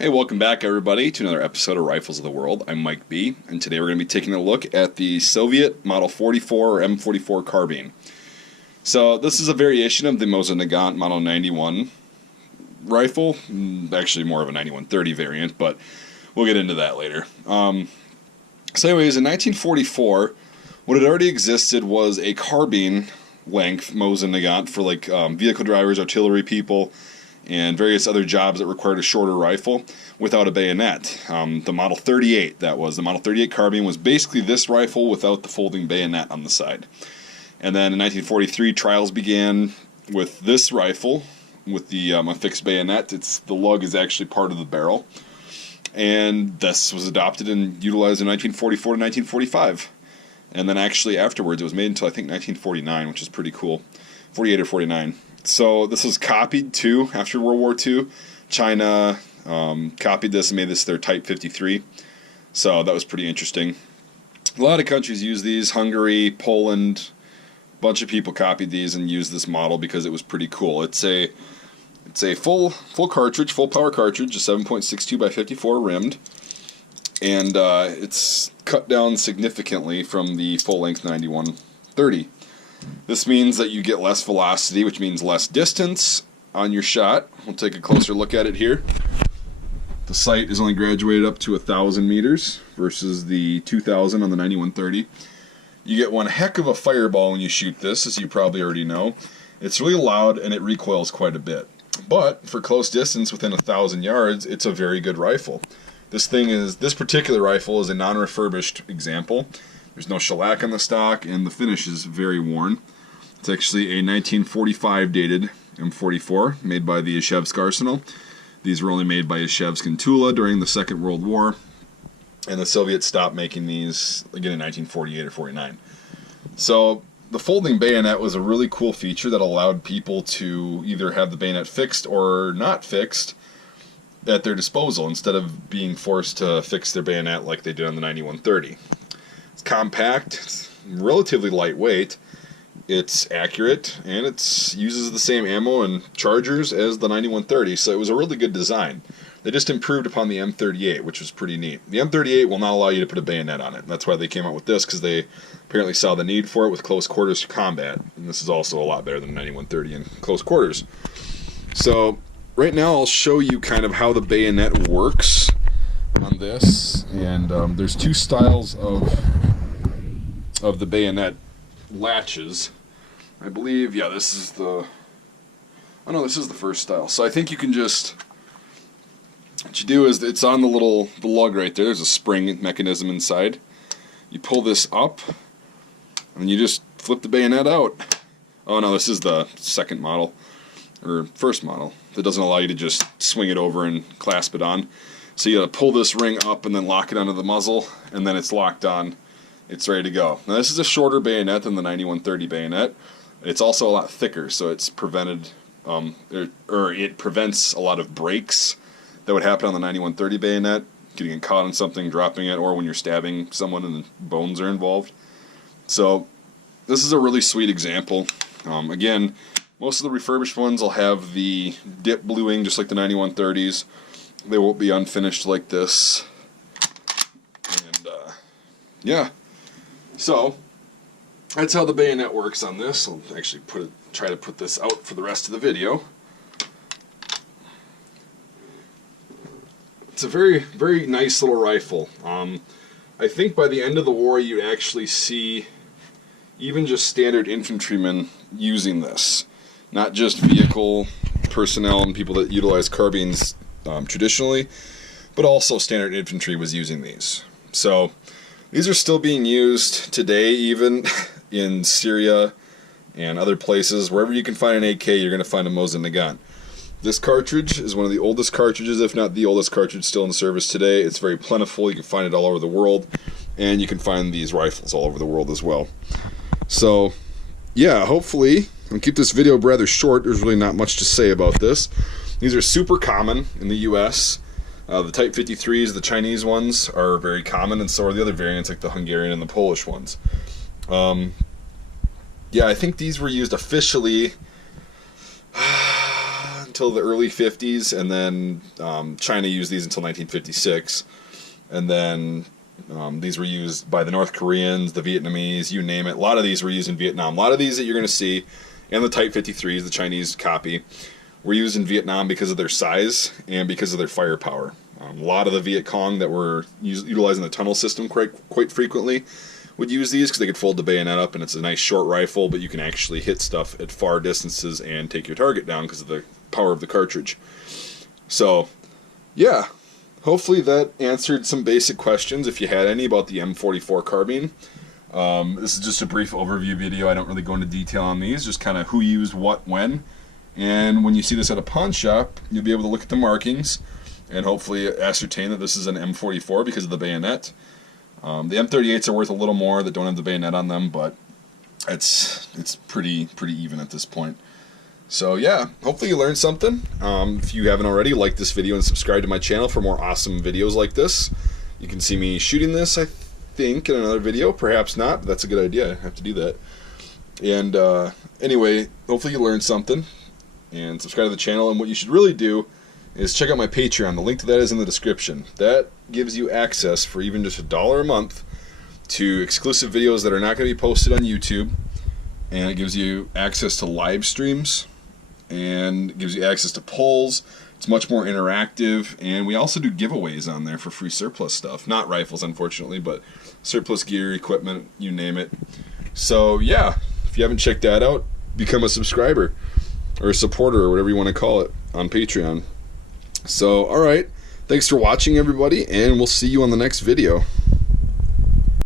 Hey, welcome back everybody to another episode of Rifles of the World. I'm Mike B, and today we're going to be taking a look at the Soviet Model 44 or M44 carbine. So this is a variation of the Mosin Nagant Model 91 rifle, actually more of a 9130 variant, but we'll get into that later. So anyways, in 1944, what had already existed was a carbine length Mosin Nagant for like vehicle drivers, artillery people, and various other jobs that required a shorter rifle without a bayonet. The Model 38, the Model 38 carbine was basically this rifle without the folding bayonet on the side. And then in 1943, trials began with this rifle with the affixed bayonet. The lug is actually part of the barrel. And this was adopted and utilized in 1944 to 1945. And then actually afterwards, it was made until I think 1949, which is pretty cool. 48 or 49. So this was copied too after World War II. China copied this and made this their Type 53. So that was pretty interesting. A lot of countries use these. Hungary, Poland, a bunch of people copied these and used this model because it was pretty cool. It's a full cartridge, full power cartridge, a 7.62 by 54 rimmed, and it's cut down significantly from the full length 9130. This means that you get less velocity, which means less distance on your shot. We'll take a closer look at it here. The sight is only graduated up to 1,000 meters versus the 2,000 on the 9130. You get one heck of a fireball when you shoot this, as you probably already know. It's really loud and it recoils quite a bit. But for close distance within 1,000 yards, it's a very good rifle. This particular rifle is a non-refurbished example. There's no shellac on the stock, and the finish is very worn. It's actually a 1945 dated M44 made by the Yashevsk Arsenal. These were only made by Yashevsk and Tula during the Second World War, and the Soviets stopped making these again in 1948 or 49. So the folding bayonet was a really cool feature that allowed people to either have the bayonet fixed or not fixed at their disposal instead of being forced to fix their bayonet like they did on the 9130. It's compact, it's relatively lightweight, it's accurate, and it uses the same ammo and chargers as the 9130, so it was a really good design. They just improved upon the M38, which was pretty neat. The M38 will not allow you to put a bayonet on it. That's why they came out with this, because they apparently saw the need for it with close quarters combat. And this is also a lot better than 9130 in close quarters. So right now I'll show you kind of how the bayonet works on this. And there's two styles of the bayonet latches. I believe, yeah, this is the... Oh no, this is the first style. So I think you can just... What you do is, it's on the lug right there. There's a spring mechanism inside. You pull this up, and you just flip the bayonet out. Oh no, this is the second model, or first model. That doesn't allow you to just swing it over and clasp it on. So you gotta pull this ring up and then lock it onto the muzzle, and then it's locked on. It's ready to go. Now this is a shorter bayonet than the 9130 bayonet. It's also a lot thicker, so it's prevented, it prevents a lot of breaks that would happen on the 9130 bayonet, getting it caught on something, dropping it, or when you're stabbing someone and the bones are involved. So this is a really sweet example. Again, most of the refurbished ones will have the dip bluing just like the 9130s. They won't be unfinished like this. And yeah, so that's how the bayonet works on this. I'll actually try to put this out for the rest of the video. It's a very, very nice little rifle. I think by the end of the war you'd actually see even just standard infantrymen using this. Not just vehicle personnel and people that utilize carbines traditionally, but also standard infantry was using these. So these are still being used today, even in Syria and other places. Wherever you can find an AK, you're going to find a Mosin Nagant. This cartridge is one of the oldest cartridges, if not the oldest cartridge still in service today. It's very plentiful. You can find it all over the world, and you can find these rifles all over the world as well. So, yeah, hopefully, I'll keep this video rather short. There's really not much to say about this. These are super common in the US. The Type 53s, the Chinese ones, are very common, and so are the other variants like the Hungarian and the Polish ones. Yeah, I think these were used officially until the early 50s, and then China used these until 1956. And then these were used by the North Koreans, the Vietnamese, you name it. A lot of these were used in Vietnam. A lot of these that you're going to see, and the Type 53s, the Chinese copy, were used in Vietnam because of their size and because of their firepower. A lot of the Viet Cong that were utilizing the tunnel system quite frequently would use these because they could fold the bayonet up, and it's a nice short rifle, but you can actually hit stuff at far distances and take your target down because of the power of the cartridge. So, yeah, hopefully that answered some basic questions if you had any about the M44 carbine. This is just a brief overview video. I don't really go into detail on these, just kind of who used what when. And when you see this at a pawn shop, you'll be able to look at the markings and hopefully ascertain that this is an M44 because of the bayonet. The M38s are worth a little more that don't have the bayonet on them, but it's pretty even at this point. So yeah, hopefully you learned something. If you haven't already, like this video and subscribe to my channel for more awesome videos like this. You can see me shooting this, I think, in another video. Perhaps not, but that's a good idea. I have to do that. And anyway, hopefully you learned something. And subscribe to the channel. And what you should really do is check out my Patreon. The link to that is in the description. That gives you access for even just $1 a month to exclusive videos that are not going to be posted on YouTube. And it gives you access to live streams. And it gives you access to polls. It's much more interactive. And we also do giveaways on there for free surplus stuff. Not rifles, unfortunately, but surplus gear, equipment, you name it. So yeah, if you haven't checked that out, become a subscriber. Or a supporter, or whatever you want to call it, on Patreon. So, alright, thanks for watching, everybody, and we'll see you on the next video.